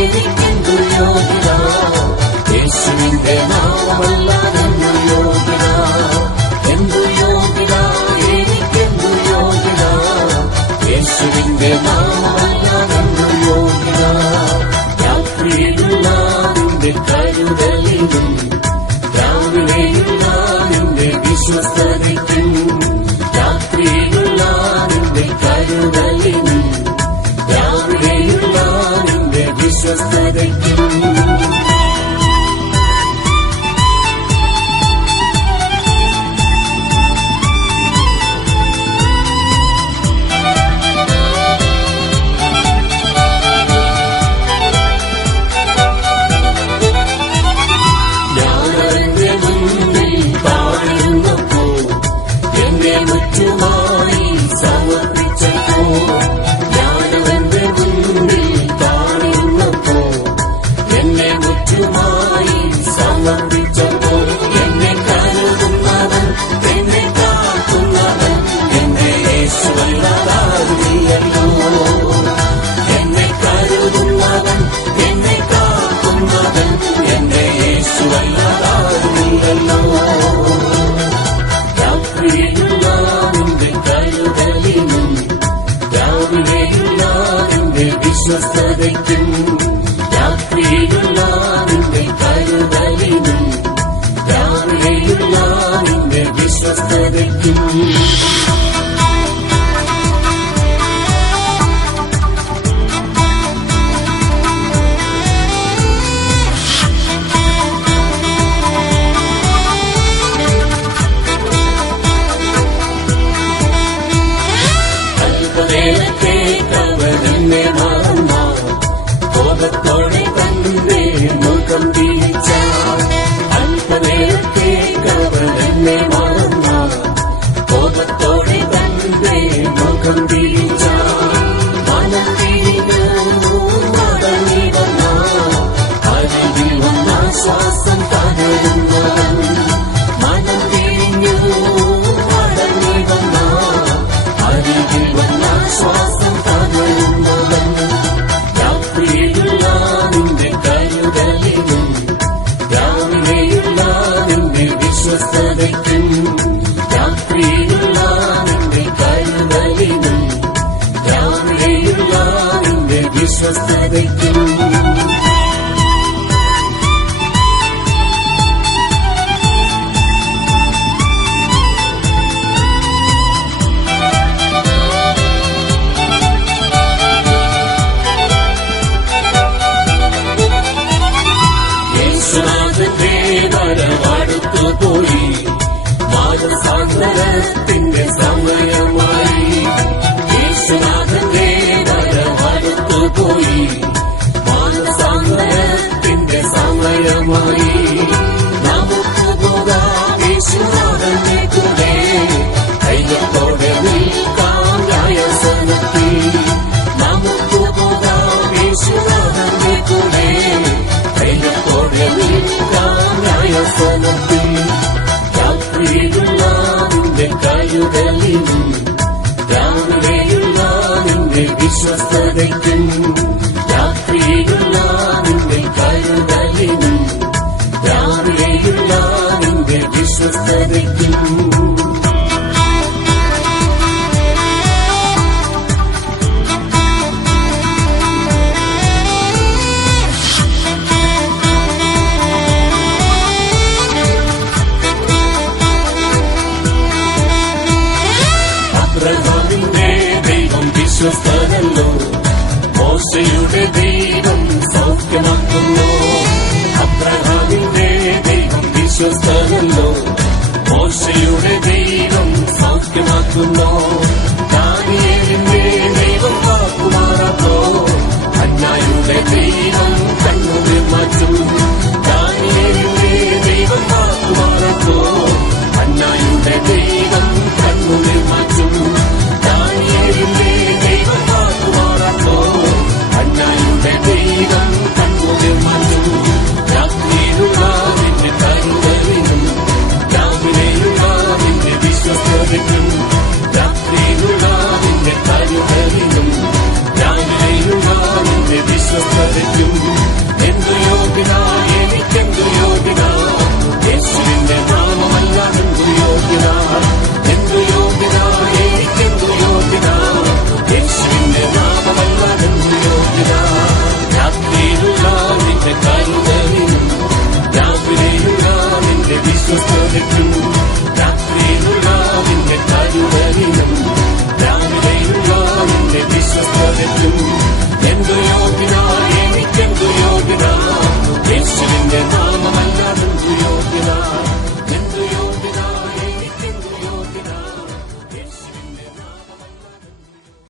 എനിക്കെന്തു യോഗ്യത, യേശുവിന്റെ നാമമല്ലാതെന്തു യോഗ്യത, എന്തു യോഗ്യത, എനിക്കെന്തു യോഗ്യത, യേശുവിന്റെ നാമമല്ലാതെന്തു യോഗ്യത. രാത്രിയിലുള്ള നിന്റെ കരുതലിനും രാവിലെയുള്ള നിന്റെ വിശ്വസ്തതയ്ക്കും, രാത്രിയിലുള്ള നിന്റെ കരുതലിനും രാവിലെയുള്ള നിന്റെ വിശ്വസ്തതയ്ക്കും. വിശ്വസ്തതയ്ക്കും, രാത്രിയിലുള്ള നിന്റെ കരുതലിനും രാവിലെയുള്ള നിന്റെ വിശ്വസ്തതയ്ക്കും. അല്പനേരത്തേക്കവരെന്നെ മറന്നാൽ കോപത്തോടെ തന്റെ മുഖം തിരിച്ച, അല്പനേരത്തേക്കവരെന്നെ മറന്നാൽ കോപത്തോടെ തന്റെ മുഖം തിരിച്ച, മനം തിരിഞ്ഞ് മടങ്ങി വന്ന അരികിൽ വന്ന ശ്വാസം പകരുന്നവൻ, മനം തിരിഞ്ഞു മടങ്ങി വന്ന അരികിൽ വന്ന ശ്വാസം പകരുന്നവൻ. രാത്രിയിലുള്ള നിന്റെ കരുതലിനും രാവിലെയുള്ള നിന്റെ വിശ്വസ്തതയ്ക്കും, രാത്രിയിലുള്ള നിന്റെ കരുതലിനും രാവിലെയുള്ള നിന്റെ വിശ്വസ്തതയ്ക്കും. യേശുനാഥന്റെ വരവടുത്തുപോയി, മാനസാന്തരത്തിന്റെ സമയമായി. യേശുനാഥന്റെ വരവടുത്തുപോയി, മാനസാന്തരത്തിന്റെ സമയമായി. നമുക്ക് പോകാം യേശുനാഥന്റെ കൂടെ, ധൈര്യത്തോടെ നിൽക്കാം ന്യായസനത്തിൽ. നമുക്ക് പോകാം യേശുനാഥന്റെ കൂടെ, ധൈര്യത്തോടെ നിൽക്കാം ന്യായസനത്തിൽ. രാത്രിയിലുള്ള നിന്റെ കരുതലിനും രാവിലെയുള്ള നിന്റെ വിശ്വസ്തതയ്ക്കും, രാത്രിയിലുള്ള നിന്റെ കരുതലിനും രാവിലെയുള്ള നിന്റെ വിശ്വസ്തതയ്ക്കും. അബ്രഹാമിന്റെ ദൈവം വിശ്വസ്തനല്ലോ, മോശയുടെ ദൈവം സൗഖ്യമാക്കുന്നു. അബ്രഹാമിന്റെ ദൈവം വിശ്വസ്തനല്ലോ, മോശയുടെ ദൈവം സൗഖ്യമാക്കുന്നു. ദാനിയേലിന്റെ ദൈവം വാക്കുമാറാത്തോ, ഹന്നായുടെ ദൈവം കണ്ണുനീർ മാറ്റും. ദാനിയേലിന്റെ ദൈവം വാക്കുമാറാത്തോ, ഹന്നായുടെ ദൈവം കണ്ണുനീർ മാറ്റും. ദാനിയേലിന്റെ ദൈവം വാക്കുമാറാത്തോ, ഹന്നായുടെ ദൈവം കണ്ണുനീർ മാറ്റും. രാത്രിയിലുള്ള നിന്റെ കരുതലിനും രാവിലെയുള്ള നിന്റെ വിശ്വസ്തതയ്ക്കും, രാത്രിയിലുള്ള നിന്റെ കരുതലിനും രാവിലെയുള്ള നിന്റെ വിശ്വസ്തതയ്ക്കും. നൽകിനാർ